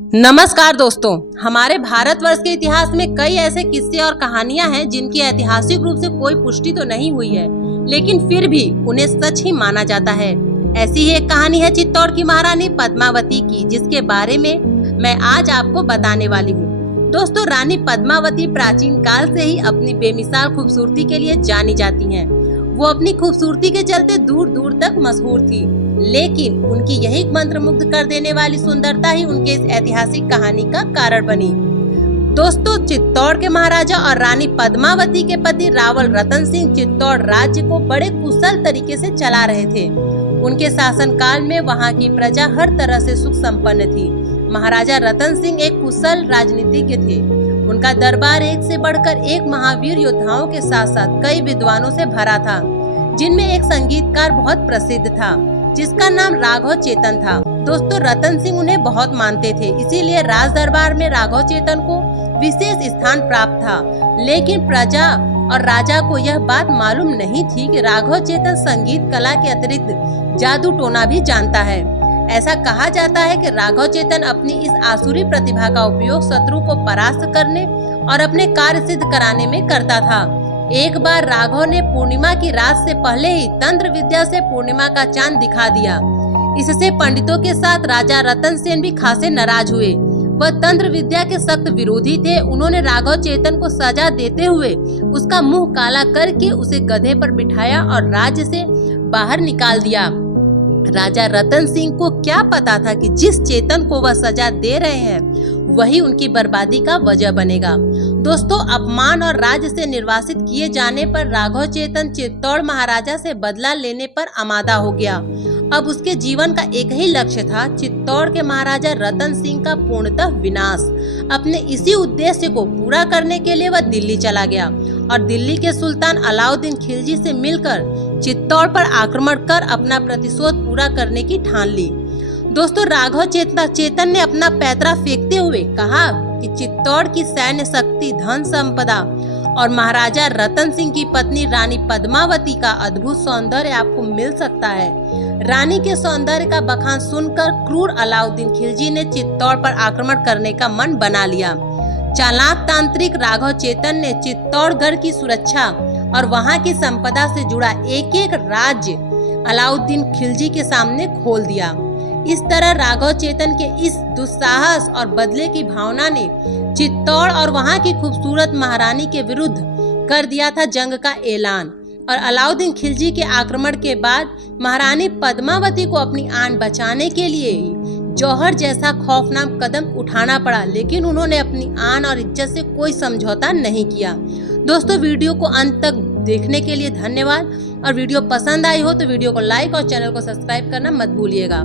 नमस्कार दोस्तों, हमारे भारतवर्ष के इतिहास में कई ऐसे किस्से और कहानियां हैं जिनकी ऐतिहासिक रूप से कोई पुष्टि तो नहीं हुई है, लेकिन फिर भी उन्हें सच ही माना जाता है। ऐसी ही एक कहानी है चित्तौड़ की महारानी पद्मावती की, जिसके बारे में मैं आज आपको बताने वाली हूँ। दोस्तों, रानी पद्मावती प्राचीन काल से ही अपनी बेमिसाल खूबसूरती के लिए जानी जाती हैं। वो अपनी खूबसूरती के चलते दूर दूर तक मशहूर थी, लेकिन उनकी यही मंत्रमुग्ध कर देने वाली सुंदरता ही उनके इस ऐतिहासिक कहानी का कारण बनी। दोस्तों, चित्तौड़ के महाराजा और रानी पद्मावती के पति रावल रतन सिंह चित्तौड़ राज्य को बड़े कुशल तरीके से चला रहे थे। उनके शासनकाल में वहां की प्रजा हर तरह से सुख संपन्न थी। महाराजा रतन सिंह एक कुशल राजनीतिज्ञ थे। उनका दरबार एक से बढ़कर एक महावीर योद्धाओं के साथ साथ कई विद्वानों से भरा था, जिनमें एक संगीतकार बहुत प्रसिद्ध था जिसका नाम राघव चेतन था। दोस्तों, रतन सिंह उन्हें बहुत मानते थे, इसीलिए राज दरबार में राघव चेतन को विशेष स्थान प्राप्त था। लेकिन प्रजा और राजा को यह बात मालूम नहीं थी कि राघव चेतन संगीत कला के अतिरिक्त जादू टोना भी जानता है। ऐसा कहा जाता है कि राघव चेतन अपनी इस आसुरी प्रतिभा का उपयोग शत्रु को परास्त करने और अपने कार्य सिद्ध कराने में करता था। एक बार राघव ने पूर्णिमा की रात से पहले ही तंत्र विद्या से पूर्णिमा का चांद दिखा दिया। इससे पंडितों के साथ राजा रतन सेन भी खासे नाराज हुए। वह तंत्र विद्या के सख्त विरोधी थे। उन्होंने राघव चेतन को सजा देते हुए उसका मुंह काला करके उसे गधे पर बिठाया और राज्य से बाहर निकाल दिया। राजा रतन सिंह को क्या पता था कि जिस चेतन को वह सजा दे रहे हैं वही उनकी बर्बादी का वजह बनेगा। दोस्तों, अपमान और राज्य से निर्वासित किए जाने पर राघव चेतन चित्तौड़ महाराजा से बदला लेने पर आमादा हो गया। अब उसके जीवन का एक ही लक्ष्य था, चित्तौड़ के महाराजा रतन सिंह का पूर्णतः विनाश। अपने इसी उद्देश्य को पूरा करने के लिए वह दिल्ली चला गया और दिल्ली के सुल्तान अलाउद्दीन खिलजी से मिलकर चित्तौड़ पर आक्रमण कर अपना प्रतिशोध पूरा करने की ठान ली। दोस्तों, राघव चेतन ने अपना पैतरा फेंकते हुए कहा कि चित्तौड़ की सैन्य शक्ति, धन संपदा और महाराजा रतन सिंह की पत्नी रानी पद्मावती का अद्भुत सौंदर्य आपको मिल सकता है। रानी के सौंदर्य का बखान सुनकर क्रूर अलाउद्दीन खिलजी ने चित्तौड़ पर आक्रमण करने का मन बना लिया। चालाक तांत्रिक राघव चेतन ने चित्तौड़गढ़ की सुरक्षा और वहां की संपदा से जुड़ा एक एक राज्य अलाउद्दीन खिलजी के सामने खोल दिया। इस तरह राघव चेतन के इस दुस्साहस और बदले की भावना ने चित्तौड़ और वहां की खूबसूरत महारानी के विरुद्ध कर दिया था जंग का ऐलान। और अलाउद्दीन खिलजी के आक्रमण के बाद महारानी पद्मावती को अपनी आन बचाने के लिए जौहर जैसा खौफनाक कदम उठाना पड़ा, लेकिन उन्होंने अपनी आन और इज्जत से कोई समझौता नहीं किया। दोस्तों, वीडियो को अंत तक देखने के लिए धन्यवाद। और वीडियो पसंद आई हो तो वीडियो को लाइक और चैनल को सब्सक्राइब करना मत भूलिएगा।